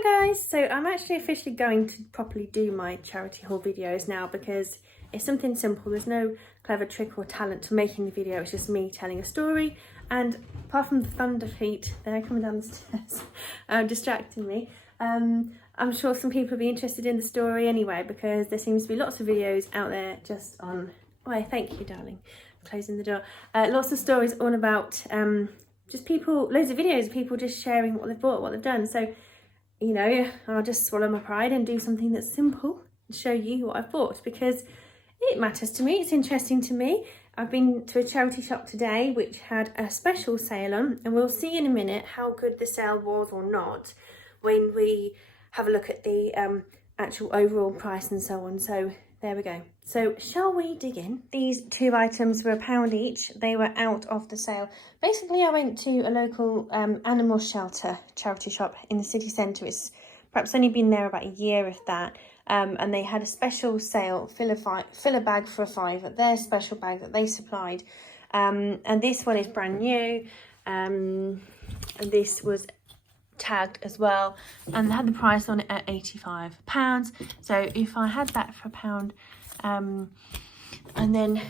Hi guys, so I'm actually officially going to properly do my charity haul videos now because it's something simple. There's no clever trick or talent to making the video, it's just me telling a story. And apart from the thunder feet, they're coming down the stairs, distracting me. I'm sure some people will be interested in the story anyway because there seems to be lots of videos out there just on... Oh, thank you darling, closing the door. Lots of stories all about just people, loads of videos of people just sharing what they've bought, what they've done. So, you know, I'll just swallow my pride and do something that's simple and show you what I've bought because it matters to me, it's interesting to me. I've been to a charity shop today which had a special sale on, and we'll see in a minute how good the sale was or not when we have a look at the actual overall price and so on. So there we go. So shall we dig in? These two items were £1 each. They were out of the sale. Basically, I went to a local animal shelter charity shop in the city centre. It's perhaps only been there about a year, if that. And they had a special sale, fill a bag for £5, their special bag that they supplied. And this one is brand new. And this was tagged as well, and they had the price on it at £85. So if I had that for £1, and then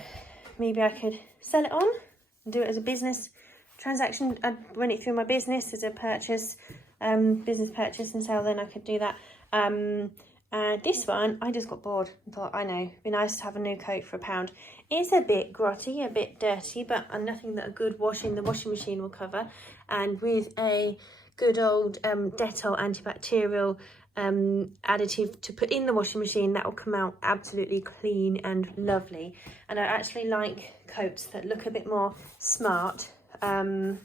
maybe I could sell it on and do it as a business transaction. I'd run it through my business as a purchase, business purchase and sale, then I could do that. This one, I just got bored and thought, I know, it'd be nice to have a new coat for £1. It's a bit grotty, a bit dirty, but nothing that a good wash in the washing machine will cover. And with a good old Dettol antibacterial additive to put in the washing machine, that will come out absolutely clean and lovely. And I actually like coats that look a bit more smart, and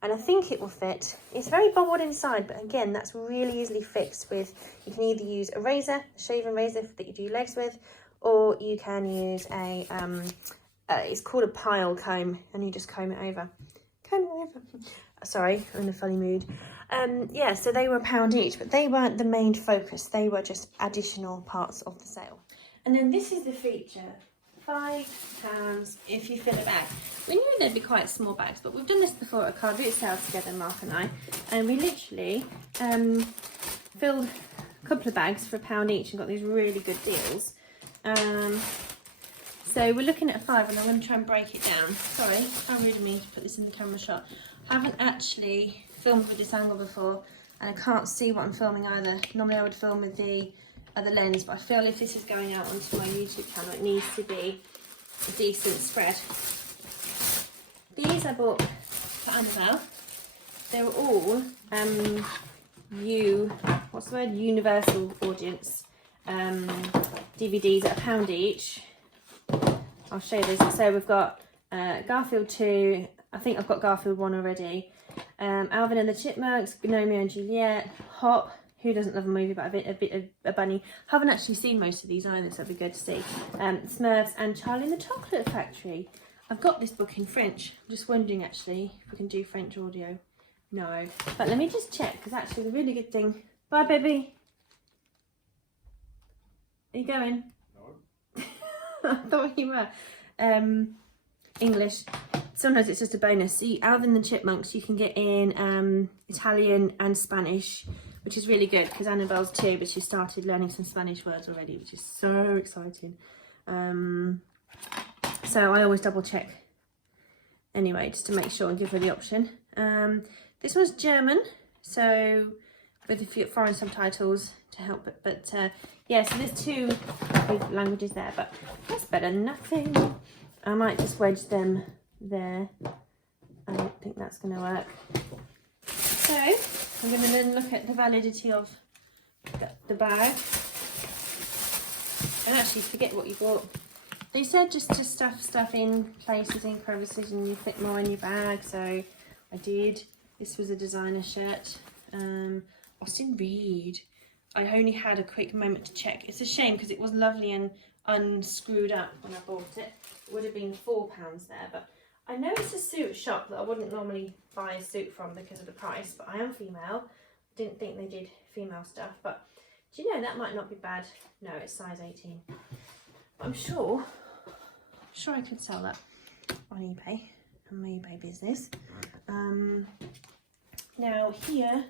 I think it will fit. It's very bold inside, but again, that's really easily fixed with, you can either use a razor, a shaving razor that you do legs with, or you can use a it's called a pile comb, and you just comb it over. Sorry, I'm in a funny mood. Yeah, so they were £1 each, but they weren't the main focus. They were just additional parts of the sale. And then this is the feature, £5 if you fill a bag. We knew they'd be quite small bags, but we've done this before at a car boot sale together, Mark and I, and we literally filled a couple of bags for £1 each and got these really good deals. So we're looking at 5, and I'm going to try and break it down. Sorry, how rude of me to put this in the camera shot. I haven't actually filmed with this angle before, and I can't see what I'm filming either. Normally I would film with the other lens, but I feel if this is going out onto my YouTube channel, it needs to be a decent spread. These I bought for Annabelle. They were all universal audience DVDs at £1 each. I'll show you this. So we've got Garfield 2, I think I've got Garfield 1 already, Alvin and the Chipmunks, Romeo and Juliet, Hop, who doesn't love a movie about a bunny. Haven't actually seen most of these either, so it'd be good to see. Smurfs and Charlie and the Chocolate Factory. I've got this book in French. I'm just wondering actually if we can do French audio. No, but let me just check, because actually the really good thing... Bye baby. Are you going? I thought you were. English. Sometimes it's just a bonus. See, Alvin and the Chipmunks you can get in Italian and Spanish, which is really good because Annabelle's 2, but she started learning some Spanish words already, which is so exciting. So I always double check anyway, just to make sure and give her the option. This one's German, so with a few foreign subtitles to help it, but yeah, so there's 2 big languages there, but that's better than nothing. I might just wedge them there. I don't think that's going to work. So I'm going to then look at the validity of the bag and actually forget what you bought. They said just to stuff in places, in crevices, and you fit more in your bag, so I did. This was a designer shirt. Austin Reed. I only had a quick moment to check. It's a shame because it was lovely and unscrewed up when I bought it. It would have been £4 there, but I know it's a suit shop that I wouldn't normally buy a suit from because of the price, but I am female. Didn't think they did female stuff, but do you know that might not be bad? No, it's size 18. But I'm sure I could sell that on eBay, on my eBay business. Now here,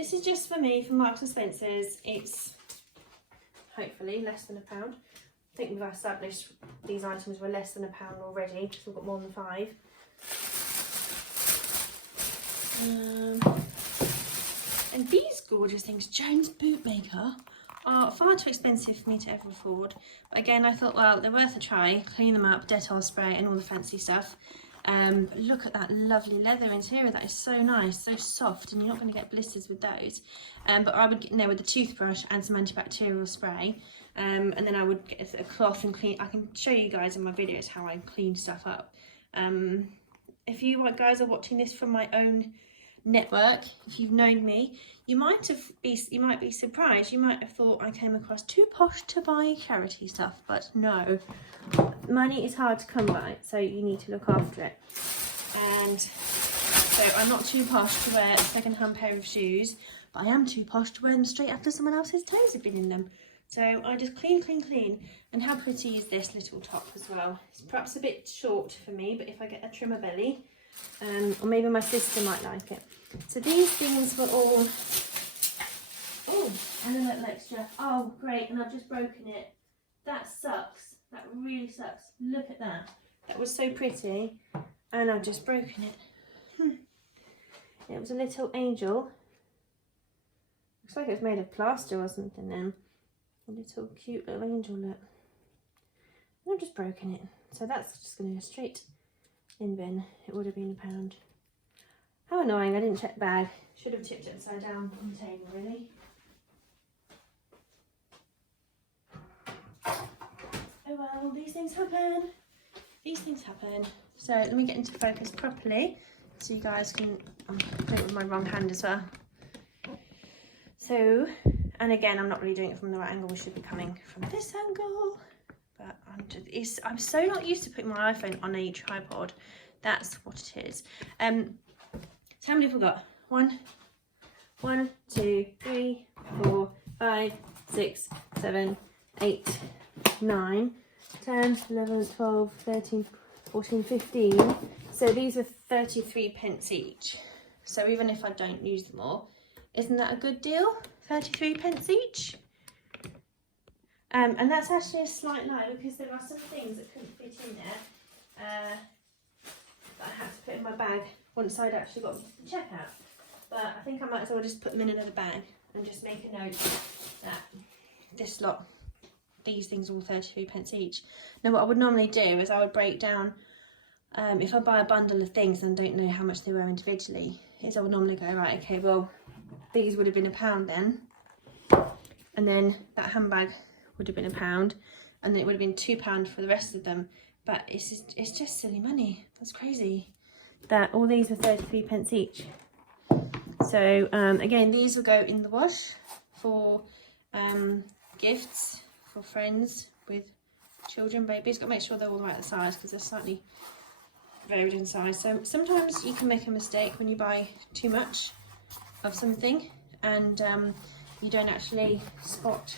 This is just for me, for Marks and Spencer's. It's hopefully less than £1. I think we've established these items were less than £1 already, because we've got more than 5. And these gorgeous things, Jones Bootmaker, are far too expensive for me to ever afford. But again, I thought, well, they're worth a try. Clean them up, Dettol spray and all the fancy stuff. But look at that lovely leather interior. That is so nice, so soft, and you're not going to get blisters with those. But I would get in there with a toothbrush and some antibacterial spray. And then I would get a cloth and clean. I can show you guys in my videos how I clean stuff up. If you guys are watching this from my own network, if you've known me, you might be surprised. You might have thought I came across too posh to buy charity stuff, but no, money is hard to come by, so you need to look after it. And so I'm not too posh to wear a second-hand pair of shoes, but I am too posh to wear them straight after someone else's toes have been in them. So I just clean. And how pretty is this little top as well? It's perhaps a bit short for me, but if I get a trimmer belly, or maybe my sister might like it. So these things were all, oh, and a little extra. Oh, great, and I've just broken it. That sucks. That really sucks. Look at that. That was so pretty, and I've just broken it. It was a little angel. Looks like it was made of plaster or something then. A little cute little angel look. And I've just broken it. So that's just going to go straight in the bin. It would have been £1. How annoying, I didn't check the bag. Should have tipped it upside down on the table, really. Oh well, these things happen. These things happen. So let me get into focus properly so you guys can, I'm doing it with my wrong hand as well. So, and again, I'm not really doing it from the right angle. We should be coming from this angle. But I'm so not used to putting my iPhone on a tripod. That's what it is. So how many have we got? 1, 2, 3, 4, 5, 6, 7, 8, 9, 10, 11, 12, 13, 14, 15. So these are 33p each. So even if I don't use them all, isn't that a good deal? 33p each. And that's actually a slight lie, because there are some things that couldn't fit in there that I had to put in my bag once I'd actually got the checkout. But I think I might as well just put them in another bag and just make a note that this lot, these things are all 33p each. Now what I would normally do is I would break down, if I buy a bundle of things and don't know how much they were individually, is I would normally go, right, okay, well, these would have been £1 then, and then that handbag would have been £1, and then it would have been £2 for the rest of them. But it's just silly money. That's crazy that all these were 33p each. So again, these will go in the wash for gifts for friends with children, babies. Got to make sure they're all the right size, because they're slightly varied in size. So sometimes you can make a mistake when you buy too much of something and you don't actually spot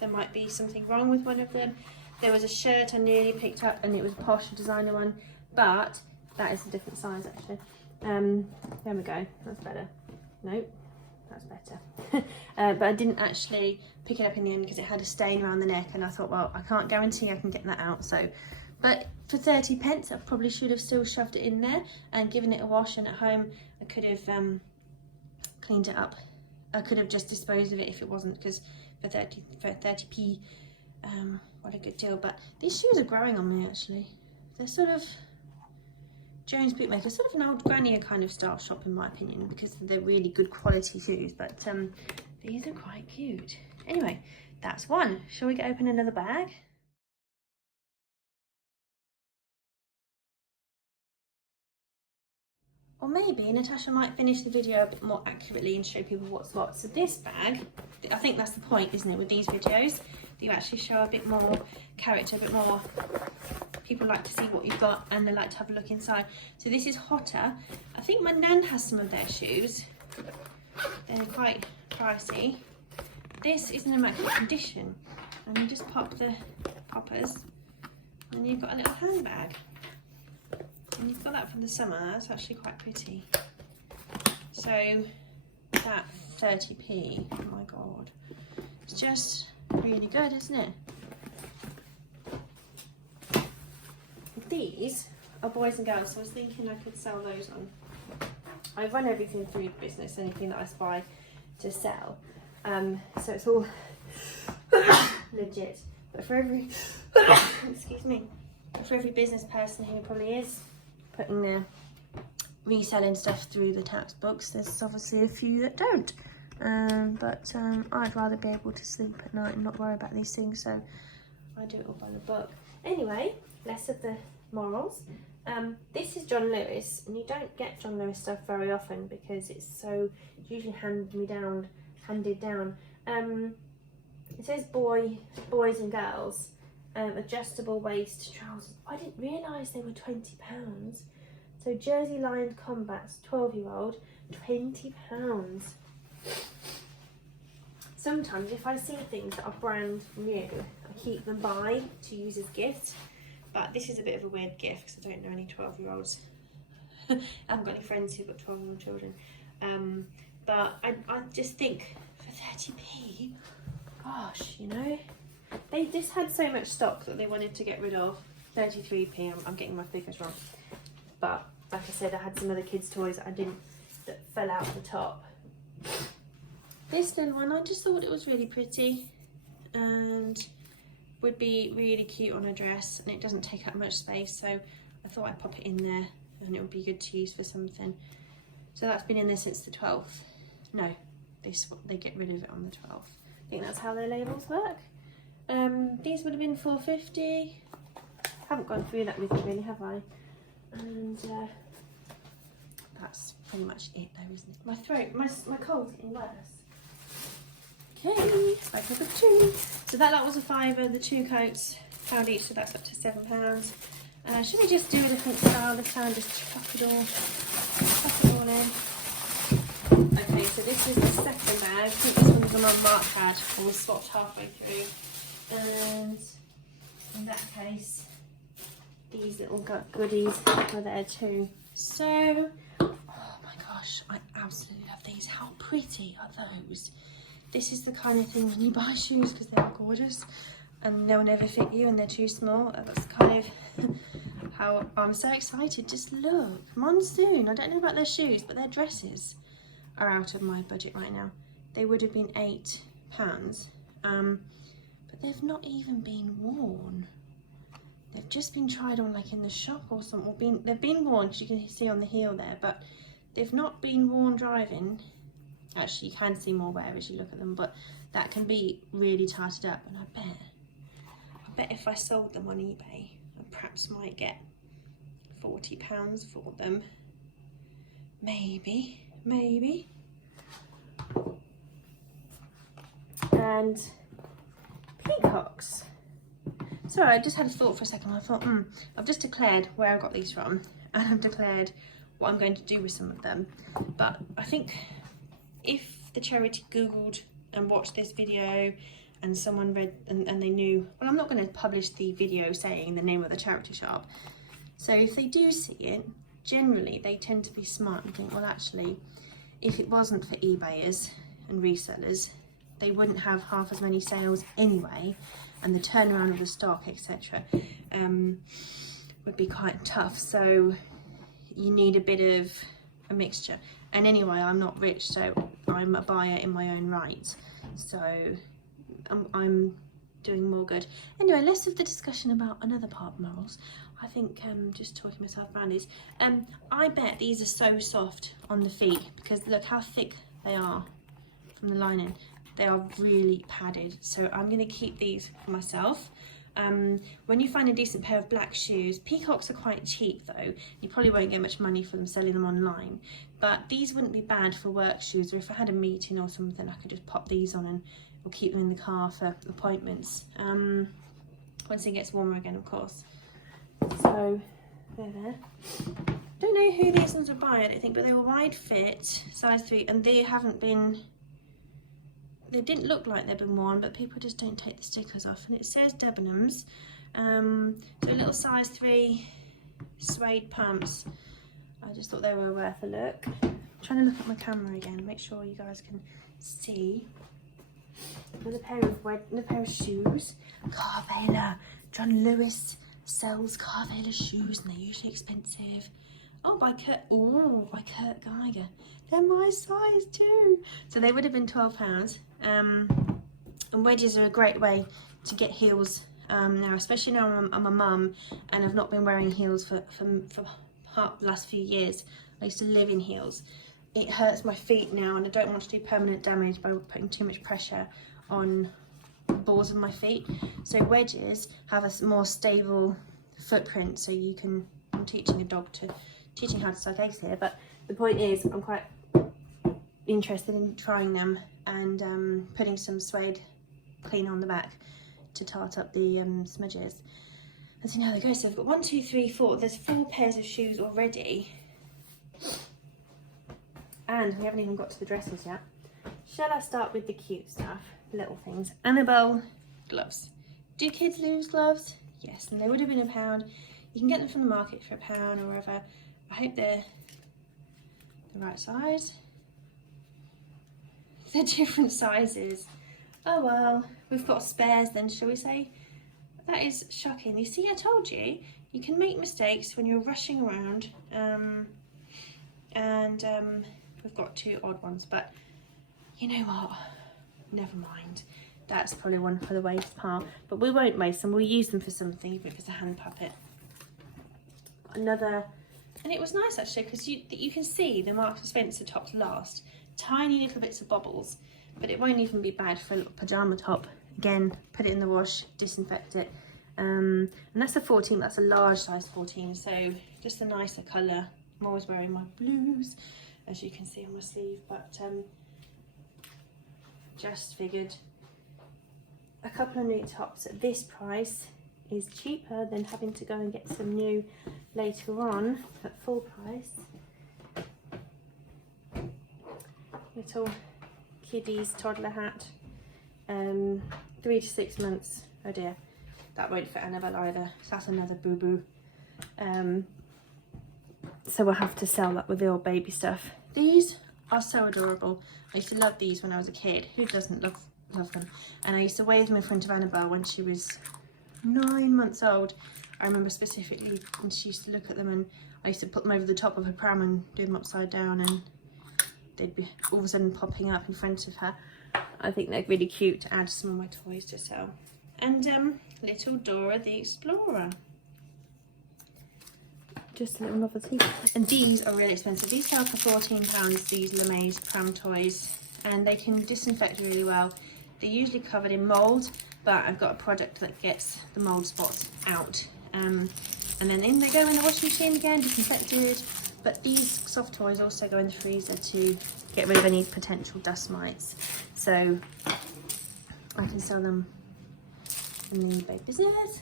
there might be something wrong with one of them. There was a shirt I nearly picked up and it was a posh designer one, but that is a different size actually. There we go, that's better. Nope, that's better. But I didn't actually pick it up in the end because it had a stain around the neck, and I thought, well, I can't guarantee I can get that out. So, but for 30p, I probably should have still shoved it in there and given it a wash, and at home I could have cleaned it up. I could have just disposed of it if it wasn't, because for 30p, what a good deal. But these shoes are growing on me actually. They're sort of Jones Bootmaker, sort of an old granny kind of style shop in my opinion, because they're really good quality shoes, but these are quite cute. Anyway, that's one. Shall we open another bag? Or maybe Natasha might finish the video a bit more accurately and show people what's what. So this bag, I think that's the point, isn't it, with these videos? That you actually show a bit more character, a bit more, people like to see what you've got and they like to have a look inside. So this is Hotter. I think my nan has some of their shoes. They're quite pricey. This is in immaculate condition. And you just pop the poppers and you've got a little handbag. And you've got that for the summer. That's actually quite pretty. So that 30p. Oh my god. It's just really good, isn't it? These are boys and girls, so I was thinking I could sell those on. I run everything through the business, anything that I buy to sell. So it's all legit. But for every excuse me, for every business person who probably is putting their reselling stuff through the tax books, there's obviously a few that don't. But I'd rather be able to sleep at night and not worry about these things, so I do it all by the book. Anyway, less of the morals. This is John Lewis, and you don't get John Lewis stuff very often because it's usually handed down. It says boys and girls, adjustable waist trousers. I didn't realise they were £20. So jersey lined combats, 12-year-old, £20. Sometimes if I see things that are brand new, I keep them by to use as gifts. But this is a bit of a weird gift because I don't know any 12-year-olds. I haven't got any friends who've got 12-year-old children. But I just think for 30p, gosh, you know, they just had so much stock that they wanted to get rid of. 33p, I'm getting my figures wrong. But like I said, I had some other kids' toys that fell out the top. This little one, I just thought it was really pretty and would be really cute on a dress, and it doesn't take up much space, so I thought I'd pop it in there and it would be good to use for something. So that's been in there since the 12th. No, they get rid of it on the 12th. I think that's how their labels work. These would have been £4.50. Haven't gone through that with you really, have I? And that's pretty much it though, isn't it? My throat, my cold's getting worse. Okay, I took a two. So that was a £5. The 2 coats, £1 each, so that's up to £7. Should we just do a different style this time? Just chuck it all in. Okay, so this is the second bag. I think this one's on my mark pad, and was swapped halfway through. And in that case, these little goodies are there too. So, oh my gosh, I absolutely love these. How pretty are those? This is the kind of thing when you buy shoes because they're gorgeous and they'll never fit you and they're too small. That's kind of how I'm so excited. Just look, Monsoon. I don't know about their shoes, but their dresses are out of my budget right now. They would have been £8, but they've not even been worn. They've just been tried on like in the shop or something. Or they've been worn, as you can see on the heel there, but they've not been worn driving. Actually, you can see more wear as you look at them, but that can be really tarted up. And I bet if I sold them on eBay, I perhaps might get £40 for them. Maybe. And peacocks. Sorry, I just had a thought for a second. I thought, I've just declared where I got these from, and I've declared what I'm going to do with some of them. But I think if the charity Googled and watched this video and someone read and they knew, well, I'm not going to publish the video saying the name of the charity shop. So if they do see it, generally they tend to be smart and think, well, actually, if it wasn't for eBayers and resellers, they wouldn't have half as many sales anyway, and the turnaround of the stock, etc., would be quite tough. So you need a bit of a mixture. And anyway, I'm not rich, so I'm a buyer in my own right. So I'm doing more good. Anyway, less of the discussion about another part of morals. I think just talking myself around these. I bet these are so soft on the feet because look how thick they are from the lining. They are really padded. So I'm going to keep these for myself. When you find a decent pair of black shoes, peacocks are quite cheap though. You probably won't get much money for them selling them online. But these wouldn't be bad for work shoes, or if I had a meeting or something, I could just pop these on and we'll keep them in the car for appointments. Once it gets warmer again, of course. So they're there. Don't know who these ones are by, I don't think, but they were wide fit, size 3, and they haven't been. They didn't look like they've been worn, but people just don't take the stickers off. And it says Debenhams. So a little size 3 suede pumps. I just thought they were worth a look. I'm trying to look at my camera again, make sure you guys can see. Another pair of shoes. Carvela. John Lewis sells Carvela shoes and they're usually expensive. Oh, by Kurt Geiger. They're my size too. So they would have been £12. And wedges are a great way to get heels now, especially now I'm a mum and I've not been wearing heels for the last few years. I used to live in heels. It hurts my feet now and I don't want to do permanent damage by putting too much pressure on the balls of my feet. So wedges have a more stable footprint, so you can, I'm teaching how to suck eggs here, but the point is I'm quite interested in trying them and putting some suede clean on the back to tart up the smudges and see how they go. So I've got 1, 2, 3, 4. There's 4 pairs of shoes already, and we haven't even got to the dresses yet. Shall I start with the cute stuff, little things? Annabelle gloves. Do kids lose gloves? Yes, and they would have been £1. You can get them from the market for £1 or wherever. I hope they're the right size. They're different sizes. Oh well, we've got spares then, shall we say? That is shocking. You see, I told you, you can make mistakes when you're rushing around. We've got 2 odd ones, but you know what? Never mind. That's probably one for the waste pile, but we won't waste them. We'll use them for something, even if it's a hand puppet. Another, and it was nice actually because you can see the Marks & Spencer tops last. Tiny little bits of bubbles, but it won't even be bad for a little pyjama top. Again, put it in the wash, disinfect it, and that's a 14. That's a large size 14, so just a nicer colour. I'm always wearing my blues, as you can see on my sleeve, but just figured a couple of new tops at this price is cheaper than having to go and get some new later on at full price. Little kiddies toddler hat, 3 to 6 months. Oh dear, that won't fit Annabelle either, so that's another boo-boo. So we'll have to sell that with the old baby stuff. These are so adorable. I used to love these when I was a kid. Who doesn't love them? And I used to wave them in front of Annabelle when she was 9 months old. I remember specifically when she used to look at them, and I used to put them over the top of her pram and do them upside down, and they'd be all of a sudden popping up in front of her. I think they're really cute to add some of my toys to sell. And little Dora the Explorer. Just a little novelty. And these are really expensive. These sell for £14, these Lemaze pram toys, and they can disinfect really well. They're usually covered in mould, but I've got a product that gets the mould spots out. And then in they go in the washing machine again, disinfected. But these soft toys also go in the freezer to get rid of any potential dust mites. So I can sell them in the eBay business.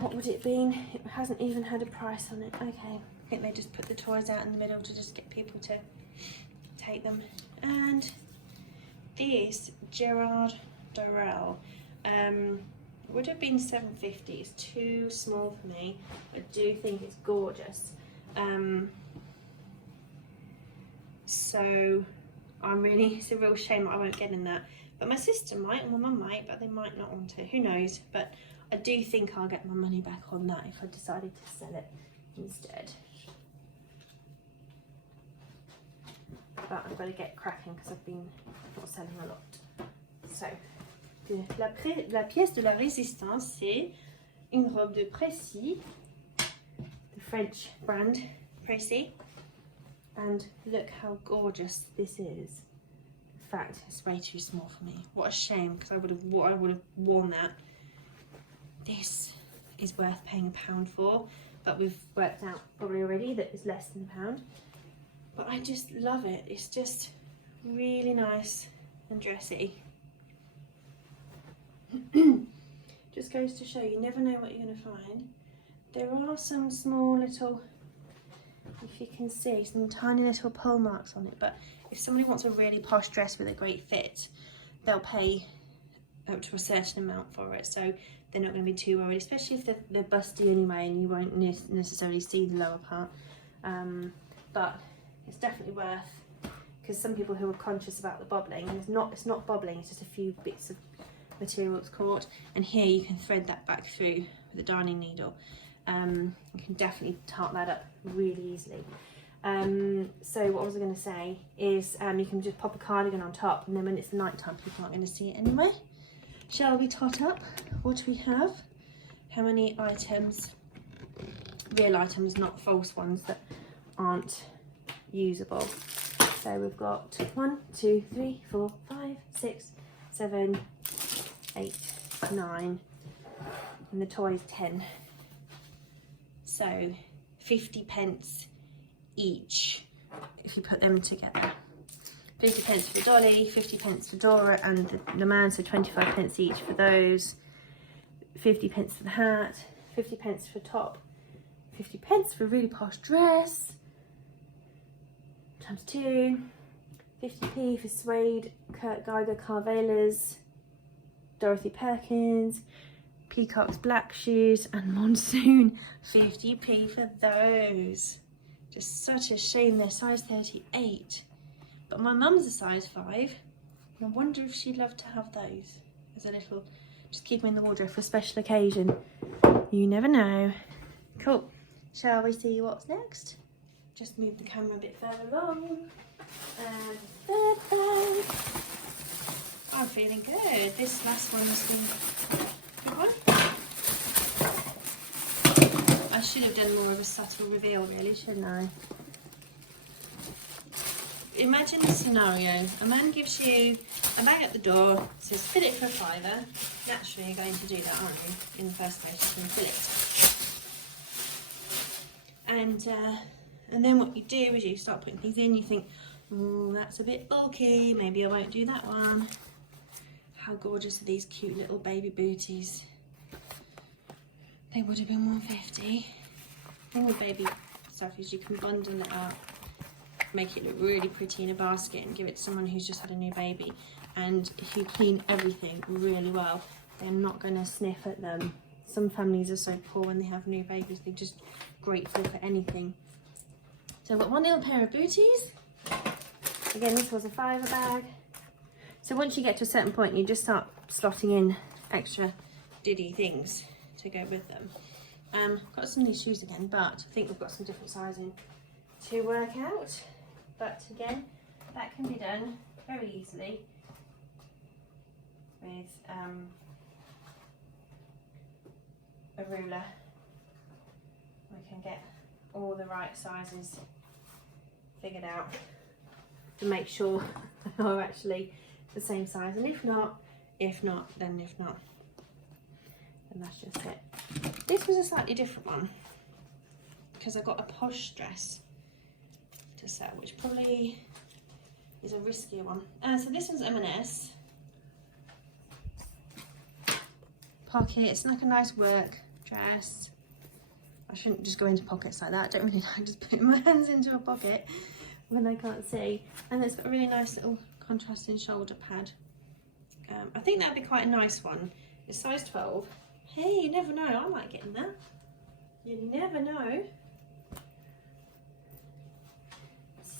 What would it be? It hasn't even had a price on it. Okay, I think they just put the toys out in the middle to just get people to take them. And this Gerard Dorel would have been £7.50. It's too small for me. I do think it's gorgeous. So it's a real shame that I won't get in that. But my sister might, and my mum might, but they might not want to. Who knows? But I do think I'll get my money back on that if I decided to sell it instead. But I've got to get cracking because I've been not selling a lot. So, la pièce de la résistance, c'est une robe de Précy, the French brand Précy. And look how gorgeous this is. In fact, it's way too small for me. What a shame, because I would have worn that. This is worth paying £1 for, but we've worked out probably already that it's less than £1. But I just love it. It's just really nice and dressy. Just goes to show you never know what you're going to find. There are some small little, if you can see, some tiny little pull marks on it, but if somebody wants a really posh dress with a great fit, they'll pay up to a certain amount for it, so they're not going to be too worried, especially if they're busty anyway and you won't necessarily see the lower part. But it's definitely worth because some people who are conscious about the bobbling, and it's not bobbling, it's just a few bits of material that's caught. And here you can thread that back through with a darning needle. You can definitely tart that up really easily. So what was I going to say is you can just pop a cardigan on top, and then when it's night time people aren't going to see it anyway. Shall we tot up? What do we have? How many items? Real items, not false ones that aren't usable. So we've got 1, 2, 3, 4, 5, 6, 7, 8, 9, and the toys 10. So 50p each if you put them together. 50p for Dolly, 50p for Dora and the man, so 25p each for those. 50p for the hat, 50p for top, 50p for a really posh dress, times 2, 50p for suede, Kurt Geiger Carvelas, Dorothy Perkins, Peacock's black shoes, and Monsoon, 50p for those. Just such a shame they're size 38. But my mum's a size 5. And I wonder if she'd love to have those as a little, just keep them in the wardrobe for a special occasion. You never know. Cool. Shall we see what's next? Just move the camera a bit further along. And third bag. I'm feeling good. This last one has been a good one. I should have done more of a subtle reveal really, shouldn't I? Imagine the scenario. A man gives you a bag at the door, says fill it for £5. Naturally you're going to do that, aren't you? In the first place, you're going to fill it. And then what you do is you start putting things in, you think, oh, that's a bit bulky, maybe I won't do that one. How gorgeous are these cute little baby booties? They would have been £1.50. The thing with baby stuff is you can bundle it up, make it look really pretty in a basket and give it to someone who's just had a new baby. And if you clean everything really well, they're not going to sniff at them. Some families are so poor when they have new babies, they're just grateful for anything. So I've got one little pair of booties. Again, this was a £5 bag. So once you get to a certain point, you just start slotting in extra diddy things to go with them. Got some of these shoes again, but I think we've got some different sizing to work out. But again, that can be done very easily with a ruler. We can get all the right sizes figured out to make sure they are actually the same size, and if not, then that's just it. This was a slightly different one because I got a posh dress to sell, which probably is a riskier one. So this one's M&S. Pocket, it's like a nice work dress. I shouldn't just go into pockets like that. I don't really like just putting my hands into a pocket when I can't see. And it's got a really nice little contrasting shoulder pad. I think that'd be quite a nice one. It's size 12. Hey, you never know, I might get in that. You never know.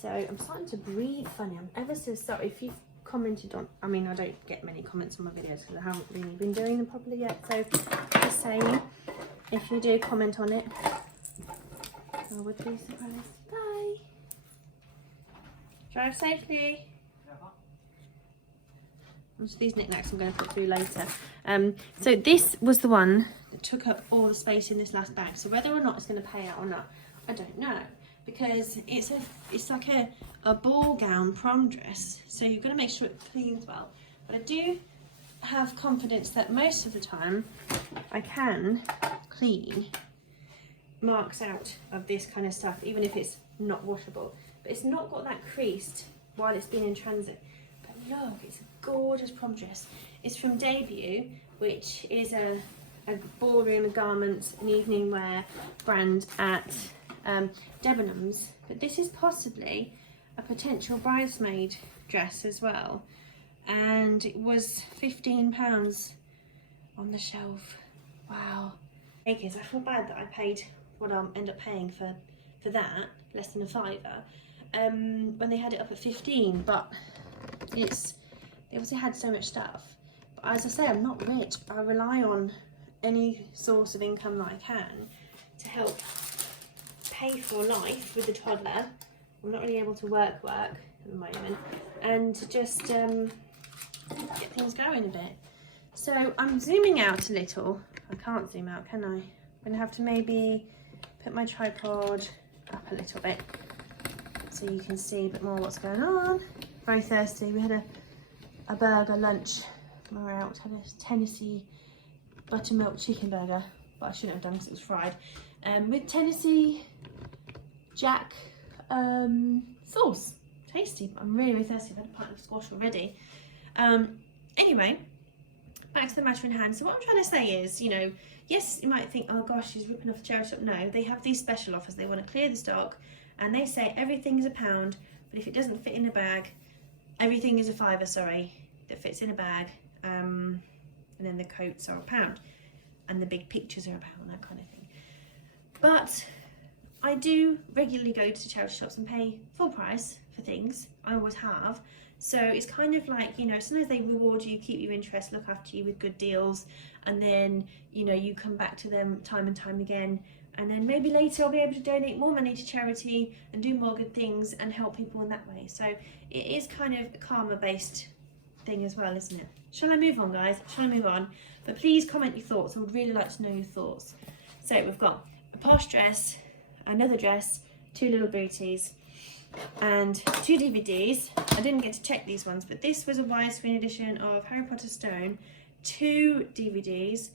So I'm starting to breathe funny. I'm ever so sorry if you've commented on, I mean, I don't get many comments on my videos because I haven't really been doing them properly yet. So just saying, if you do comment on it, I would be surprised. Bye. Drive safely. So these knickknacks I'm going to put through later. So this was the one that took up all the space in this last bag. So whether or not it's going to pay out or not, I don't know, because it's like a ball gown prom dress. So you've got to make sure it cleans well. But I do have confidence that most of the time I can clean marks out of this kind of stuff, even if it's not washable. But it's not got that creased while it's been in transit. But look, it's a gorgeous prom dress. It's from Debut, which is a ballroom, a garment, an evening wear brand at Debenhams. But this is possibly a potential bridesmaid dress as well. And it was £15 on the shelf. Wow. Okay, so I feel bad that I paid what I'll end up paying for that, less than a £5. when they had it up at 15, but they obviously had so much stuff. But as I say, I'm not rich. I rely on any source of income that I can to help pay for life with the toddler. I'm not really able to work at the moment, and to just get things going a bit. So I'm zooming out a little. I can't zoom out, can I? I'm gonna have to maybe put my tripod up a little bit so you can see a bit more what's going on. Very thirsty. We had a burger lunch when we were out. Had a Tennessee buttermilk chicken burger, but I shouldn't have done because it was fried. With Tennessee Jack sauce. Tasty. I'm really, really thirsty. I've had a pint of squash already. Anyway, back to the matter in hand. So what I'm trying to say is, you know, yes, you might think, oh gosh, she's ripping off the charity shop. No, they have these special offers. They want to clear the stock, and they say everything is £1, but if it doesn't fit in a bag, everything is £5, sorry, that fits in a bag. And then the coats are £1, and the big pictures are £1, that kind of thing. But I do regularly go to charity shops and pay full price for things. I always have. So it's kind of like, you know, sometimes they reward you, keep you interest, look after you with good deals, and then, you know, you come back to them time and time again, and then maybe later I'll be able to donate more money to charity and do more good things and help people in that way. So it is kind of a karma based thing as well, isn't it? Shall I move on, guys? Shall I move on? But please comment your thoughts. I would really like to know your thoughts. So we've got a posh dress, another dress, 2 little booties, and 2 DVDs. I didn't get to check these ones, but this was a widescreen edition of Harry Potter Stone, 2 DVDs.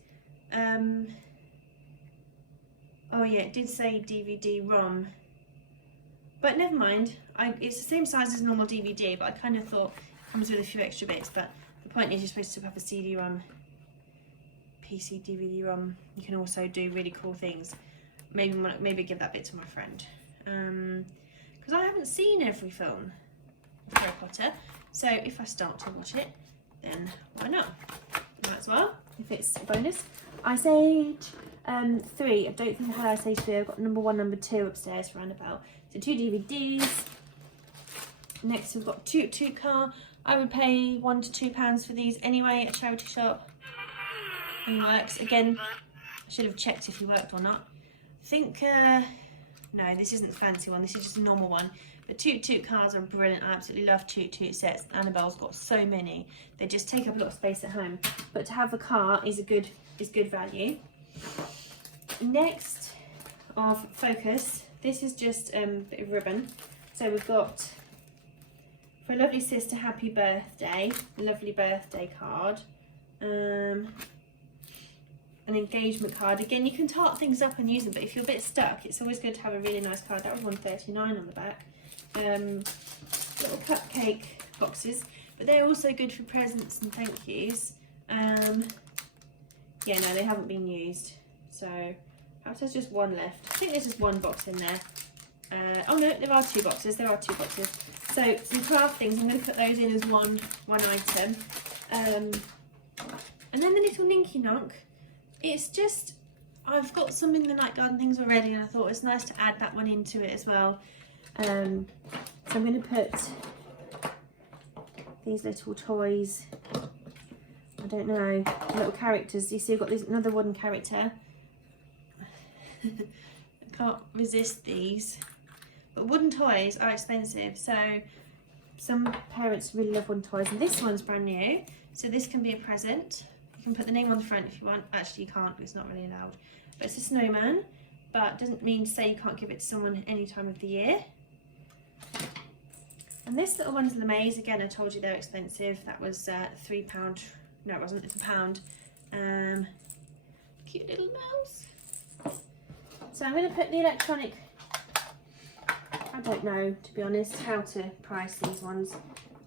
Oh yeah, it did say DVD-ROM, but never mind. It's the same size as a normal DVD, but I kind of thought it comes with a few extra bits. But the point is, you're supposed to have a CD-ROM, PC DVD-ROM. You can also do really cool things. Maybe give that bit to my friend. Because I haven't seen every film of Harry Potter, so if I start to watch it, then why not? Might as well, if it's a bonus. Ice Age 3. I don't think I had Ice Age 3. I've got number 1, number 2 upstairs roundabout. So 2 DVDs. Next we've got Toot Toot Car. I would pay £1 to £2 for these anyway at a charity shop. And works. Again, I should have checked if he worked or not. I think no, this isn't the fancy one, this is just a normal one. But Toot Toot cars are brilliant. I absolutely love Toot Toot sets. Annabelle's got so many. They just take up a lot of space at home. But to have a car is good value. Next of focus, this is just a bit of ribbon. So we've got, for a lovely sister, happy birthday, a lovely birthday card. An engagement card. Again, you can tart things up and use them, but if you're a bit stuck, it's always good to have a really nice card. That was $1.39 on the back. Little cupcake boxes, but they're also good for presents and thank yous. Yeah, no, they haven't been used, so perhaps there's just one left. I think there's just one box in there. Oh no, there are 2 boxes. There are 2 boxes. So some craft things. I'm going to put those in as one item. And then the little Ninky Nonk. It's just, I've got some in the night garden things already, and I thought it's nice to add that one into it as well. So I'm going to put these little toys, I don't know, little characters. You see I've got this another wooden character. I can't resist these. But wooden toys are expensive, so some parents really love wooden toys, and this one's brand new, so this can be a present. You can put the name on the front if you want. Actually, you can't, it's not really allowed. But it's a snowman, but doesn't mean to say you can't give it to someone any time of the year. And this little one's LeMays. Again, I told you they're expensive. That was £3. No, it wasn't. It's £1. Cute little mouse. So I'm going to put the electronic. I don't know, to be honest, how to price these ones.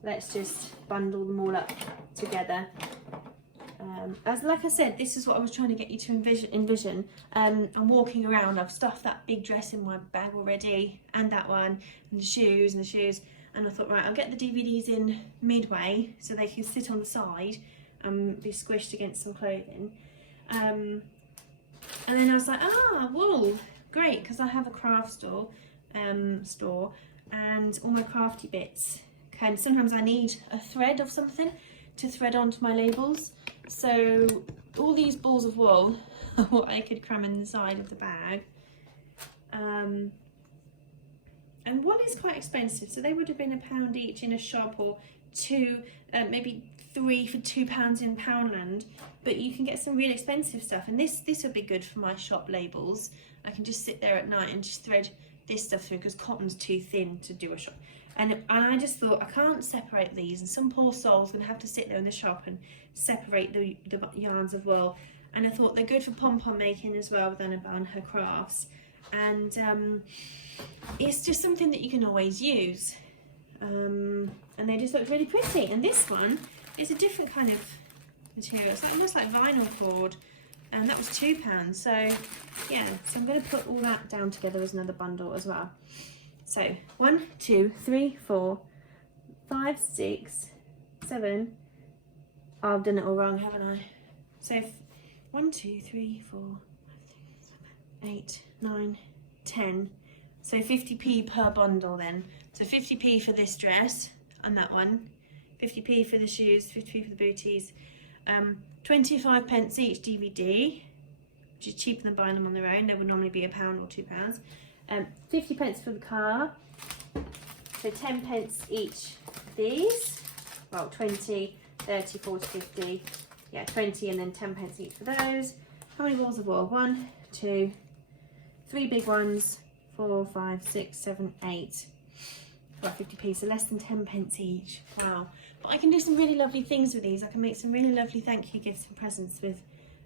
Let's just bundle them all up together. As like I said, this is what I was trying to get you to envision. I'm walking around, I've stuffed that big dress in my bag already, and that one, and the shoes, and I thought, right, I'll get the DVDs in midway so they can sit on the side and be squished against some clothing. And then I was like, wool, great, because I have a craft store, and all my crafty bits. And sometimes I need a thread of something to thread onto my labels. So all these balls of wool are what I could cram in the side of the bag. And wool is quite expensive, so they would have been £1 each in a shop, or two, maybe 3 for £2 in Poundland. But you can get some really expensive stuff, and this would be good for my shop labels. I can just sit there at night and just thread this stuff through, because cotton's too thin to do a shop. And I just thought, I can't separate these, and some poor soul's going to have to sit there in the shop and separate the yarns of wool. And I thought they're good for pom-pom making as well with Annabelle and her crafts. And it's just something that you can always use. And they just look really pretty. And this one is a different kind of material. It's like, almost like vinyl cord. And that was £2. So yeah, so I'm going to put all that down together as another bundle as well. So 1, 2, 3, 4, 5, 6, 7. Oh, I've done it all wrong, haven't I? So 1, 2, 3, 4, 8, 9, 10. So 50p per bundle then. So 50p for this dress and that one. 50p for the shoes, 50p for the booties. 25 pence each DVD, which is cheaper than buying them on their own. They would normally be £1 or £2. 50 pence for the car. So 10 pence each these. Well, 20, 30, 40, 50. Yeah, 20 and then 10 pence each for those. How many balls of wool? 1, 2, 3 big ones. 4, 5, 6, 7, 8. About 50p, so less than 10 pence each. Wow. But I can do some really lovely things with these. I can make some really lovely thank you gifts and presents with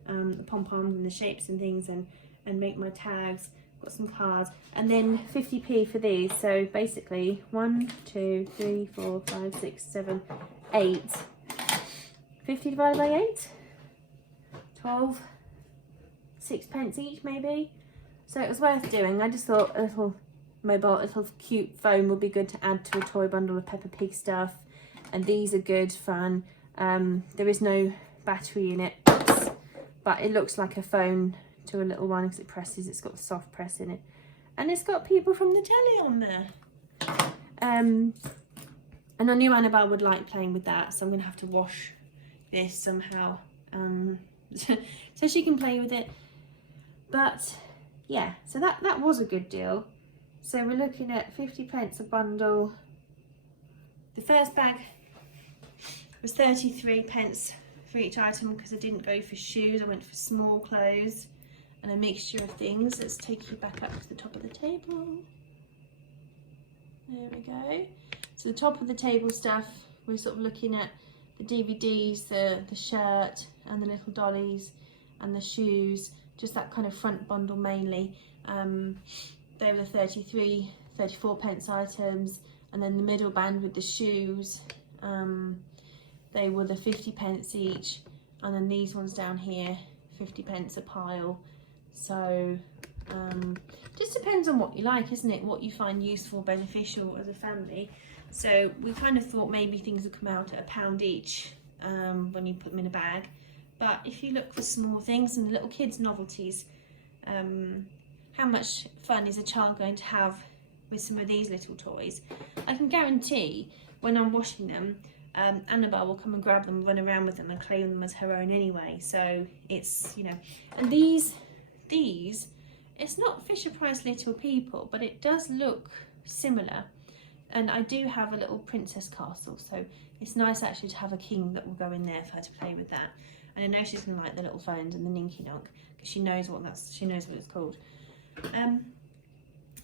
the pom-poms and the shapes and things, and make my tags. Got some cards. And then 50p for these. So basically 1, 2, 3, 4, 5, 6, 7, 8. 50 divided by 8? 12. 6 pence each maybe. So it was worth doing. I just thought a little cute foam would be good to add to a toy bundle of Peppa Pig stuff. And these are good fun. There is no battery in it, but it looks like a phone to a little one because it presses. It's got a soft press in it, and it's got people from the telly on there. And I knew Annabelle would like playing with that, so I'm gonna have to wash this somehow so she can play with it. But yeah, so that was a good deal. So we're looking at 50 pence a bundle. The first bag was 33 pence for each item because I didn't go for shoes. I went for small clothes and a mixture of things. Let's take you back up to the top of the table. There we go. So the top of the table stuff, we're sort of looking at the DVDs, the shirt and the little dollies and the shoes, just that kind of front bundle mainly. They were the 33, 34 pence items, and then the middle band with the shoes, they were the 50 pence each, and then these ones down here, 50 pence a pile. So just depends on what you like, isn't it? What you find useful, beneficial as a family. So we kind of thought maybe things would come out at £1 each when you put them in a bag. But if you look for small things and the little kids' novelties, how much fun is a child going to have with some of these little toys? I can guarantee when I'm washing them, Annabelle will come and grab them, run around with them and claim them as her own anyway. So it's, you know, and these, it's not Fisher-Price Little People, but it does look similar. And I do have a little princess castle, so it's nice actually to have a king that will go in there for her to play with that. And I know she's gonna like the little phones and the Ninky Nonk because she knows what it's called.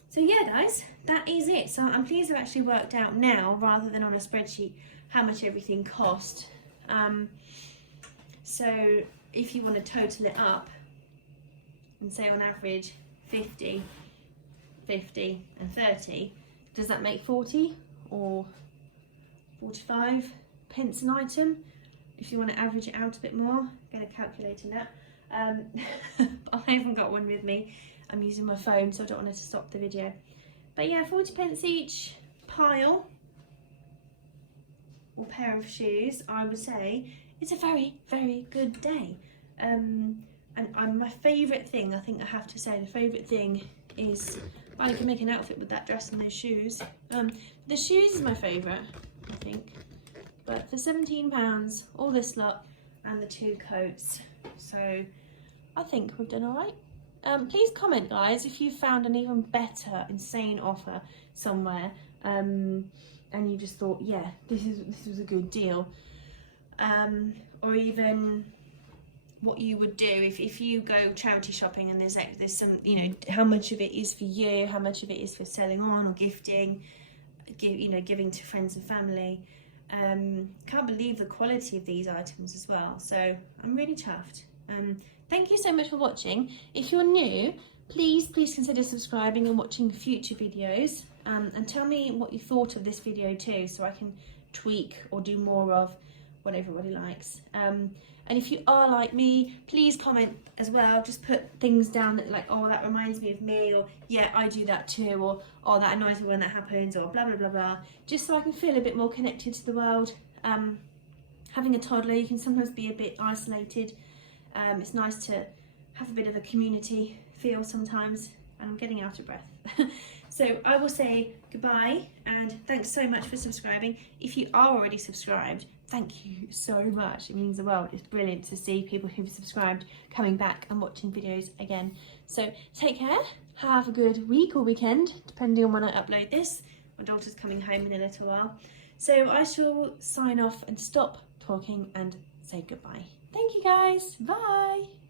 So yeah, guys, that is it. So I'm pleased I've actually worked out now, rather than on a spreadsheet, how much everything cost. So if you want to total it up and say on average 50, 50 and 30, does that make 40 or 45 pence an item? If you want to average it out a bit more, get a calculator now. I haven't got one with me. I'm using my phone, so I don't want it to stop the video. But yeah, 40 pence each pile or pair of shoes, I would say it's a very, very good day. And my favourite thing, I think I have to say, the favourite thing is I could make an outfit with that dress and those shoes. The shoes is my favourite, I think. But for £17, all this lot and the 2 coats. So I think we've done all right. Please comment, guys, if you found an even better insane offer somewhere, and you just thought, yeah, this was a good deal, or even what you would do if you go charity shopping and there's some, you know, how much of it is for you, how much of it is for selling on or gifting, giving to friends and family. Can't believe the quality of these items as well, so I'm really chuffed. Thank you so much for watching. If you're new, please consider subscribing and watching future videos, and tell me what you thought of this video too, so I can tweak or do more of what everybody likes. And if you are like me, please comment as well. Just put things down that like, oh, that reminds me of me, or yeah, I do that too, or oh, that annoys me when that happens, or blah blah blah blah, just so I can feel a bit more connected to the world. Having a toddler, you can sometimes be a bit isolated. It's nice to have a bit of a community feel sometimes, and I'm getting out of breath. So I will say goodbye, and thanks so much for subscribing. If you are already subscribed, thank you so much. It means the world. It's brilliant to see people who've subscribed coming back and watching videos again. So take care, have a good week or weekend, depending on when I upload this. My daughter's coming home in a little while. So I shall sign off and stop talking and say goodbye. Thank you guys, bye.